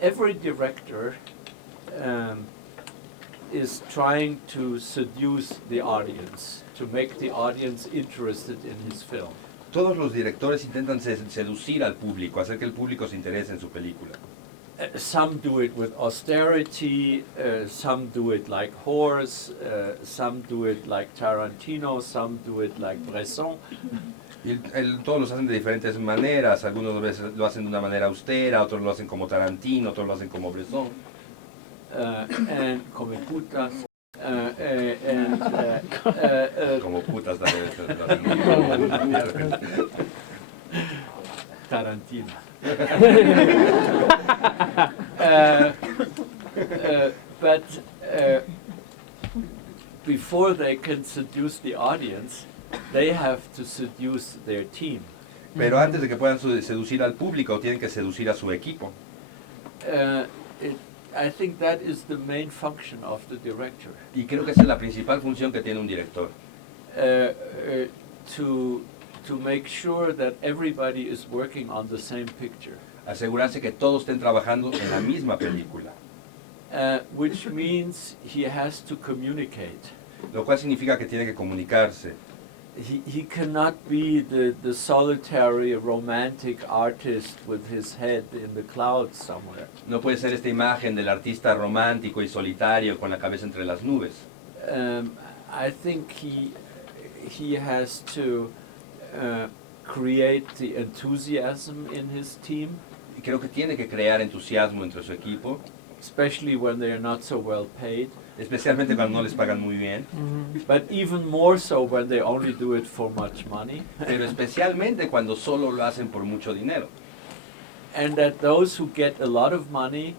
every director is trying to seduce the audience, to make the audience interested in his film. Todos los directores intentan seducir al público, hacer que el público se interese en su película. Some do it with austerity, some do it like Horst, some do it like Tarantino, some do it like Bresson. Y todos los hacen de diferentes maneras, algunos veces lo hacen de una manera austera, otros lo hacen como Tarantino, otros lo hacen como Bresson. And come putas. Como putas también. Tarantino. But before they can seduce the audience, they have to seduce their team. Pero antes de que puedan seducir al público, tienen que seducir a su equipo. I think that is the main function of the director. Y creo que esa es la principal función que tiene un director. To make sure that everybody is working on the same picture. Asegurarse que todos estén trabajando en la misma película. Which means he has to communicate. Lo cual significa que tiene que comunicarse. He cannot be the solitary romantic artist with his head in the clouds somewhere. No puede ser esta imagen del artista romántico y solitario con la cabeza entre las nubes. I think he has to create the enthusiasm in his team. Y creo que tiene que crear entusiasmo entre su equipo. Especially when they are not so well paid. Especialmente cuando no les pagan muy bien. But even more so when they only do it for much money. Pero especialmente cuando solo lo hacen por mucho dinero. And that those who get a lot of money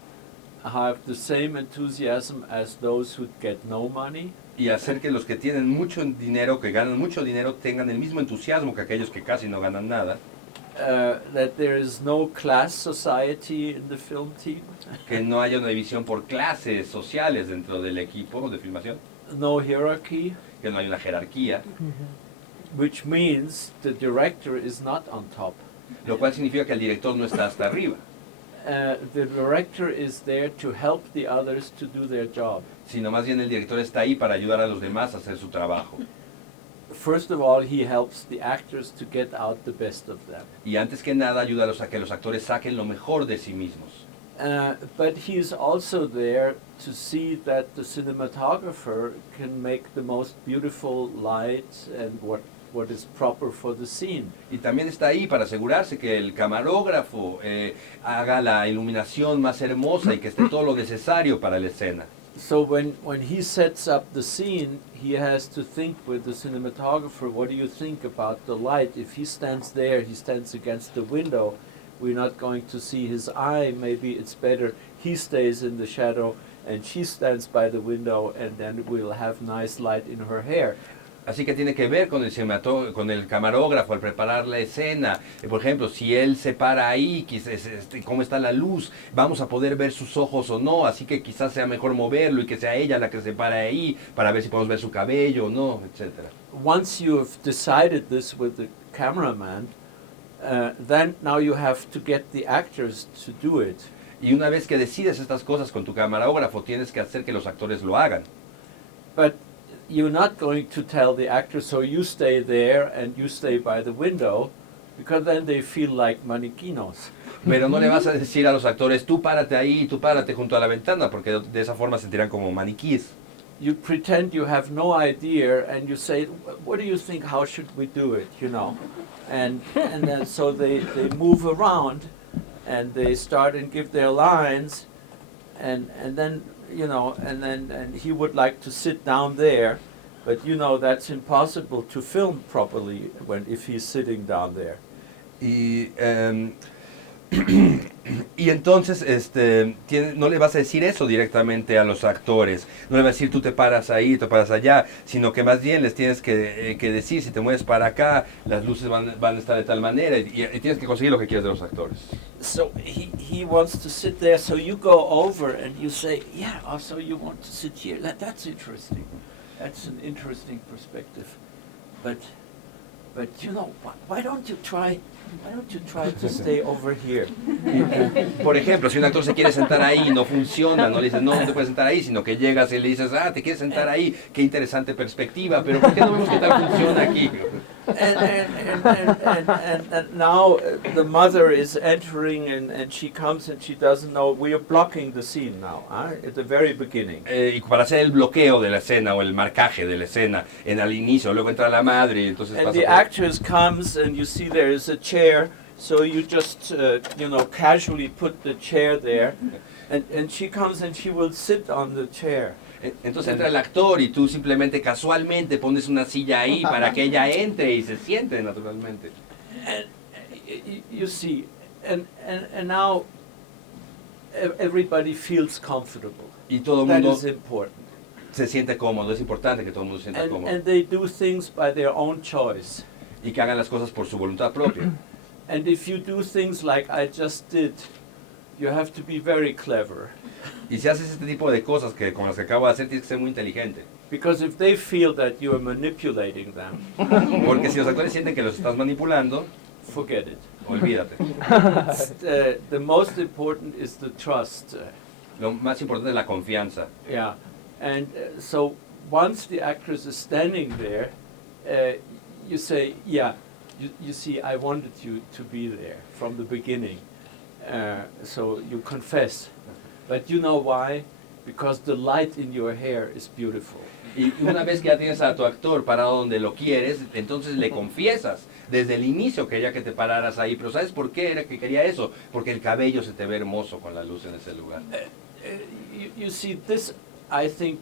have the same enthusiasm as those who get no money. Y hacer que los que tienen mucho dinero, que ganan mucho dinero, tengan el mismo entusiasmo que aquellos que casi no ganan nada. That there is no class society in the film team. Que no haya una división por clases sociales dentro del equipo de filmación. No hierarchy. Que no hay una jerarquía. Which means the director is not on top. Lo cual significa que el director no está hasta arriba. The director is there to help the others to do their job. Sino más bien el director está ahí para ayudar a los demás a hacer su trabajo. First of all, he helps the actors to get out the best of them. Y antes que nada ayuda a que los actores saquen lo mejor de sí mismos. But he's also there to see that the cinematographer can make the most beautiful light and what is proper for the scene. Y también está ahí para asegurarse que el camarógrafo haga la iluminación más hermosa y que esté todo lo necesario para la escena. So when he sets up the scene, he has to think with the cinematographer, what do you think about the light? If he stands there, he stands against the window, we're not going to see his eye. Maybe it's better he stays in the shadow and she stands by the window, and then we'll have nice light in her hair. Así que tiene que ver con el camarógrafo al preparar la escena. Por ejemplo, si él se para ahí, cómo está la luz, vamos a poder ver sus ojos o no, así que quizás sea mejor moverlo y que sea ella la que se para ahí para ver si podemos ver su cabello o no, etc. Once you've decided this with the cameraman, then now you have to get the actors to do it. Y una vez que decides estas cosas con tu camarógrafo, tienes que hacer que los actores lo hagan. But you're not going to tell the actors, so you stay there and you stay by the window, because then they feel like maniquinos. Pero no le vas a decir a los actores, tú párate ahí, tú párate junto a la ventana, porque de esa forma se sentirán como maniquíes. You pretend you have no idea and you say, what do you think, how should we do it, you know? And then so they move around and they start and give their lines, and then you know, and he would like to sit down there, but you know that's impossible to film properly if he's sitting down there. Y entonces no le vas a decir eso directamente a los actores, no le vas a decir tú te paras ahí, te paras allá, sino que más bien les tienes que decir, si te mueves para acá, las luces van a estar de tal manera, y tienes que conseguir lo que quieres de los actores. So he wants to sit there, so you go over and you say, yeah, also you want to sit here. That's interesting. That's an interesting perspective. But but you know, why don't you try to stay over here? Por ejemplo, si un actor se quiere sentar ahí y no funciona, no le dices, no, no te puedes sentar ahí, sino que llegas y le dices, te quieres sentar ahí, qué interesante perspectiva, pero ¿por qué no vemos qué tal funciona aquí? And now the mother is entering and she comes and she doesn't know, we are blocking the scene now, at the very beginning. Y para hacer el bloqueo de la escena o el marcaje de la escena en al inicio, luego entra la madre y entonces And pasa the por... actress comes and you see there is a chair, so you just, casually put the chair there, and she comes and she will sit on the chair. Entonces entra el actor y tú simplemente casualmente pones una silla ahí para que ella entre y se siente naturalmente. And you see, and now everybody feels comfortable. Y todo el That mundo is important. se siente cómodo, es importante que todo el mundo se sienta cómodo. And they do things by their own choice. Y que hagan las cosas por su voluntad propia. And if you do things like I just did, you have to be very clever. Y si haces este tipo de cosas que con las que acabo de hacer, tienes que ser muy inteligente. Because if they feel that you are manipulating them, Porque si los actores sienten que los estás manipulando, forget it. olvídate. The most important is the trust. Lo más importante es la confianza. Yeah, and so once the actress is standing there, you say, yeah, you see, I wanted you to be there from the beginning. So you confess. But you know why? Because the light in your hair is beautiful. Y una vez que ya tienes a tu actor parado donde lo quieres, entonces le confiesas. Desde el inicio quería que te pararas ahí, pero ¿sabes por qué era que quería eso? Porque el cabello se te ve hermoso con la luz en ese lugar. You see, this, I think,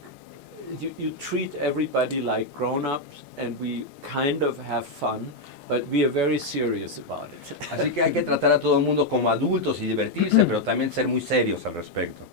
you treat everybody like grown-ups, and we kind of have fun, but we are very serious about it. Así que hay que tratar a todo el mundo como adultos y divertirse, pero también ser muy serios al respecto.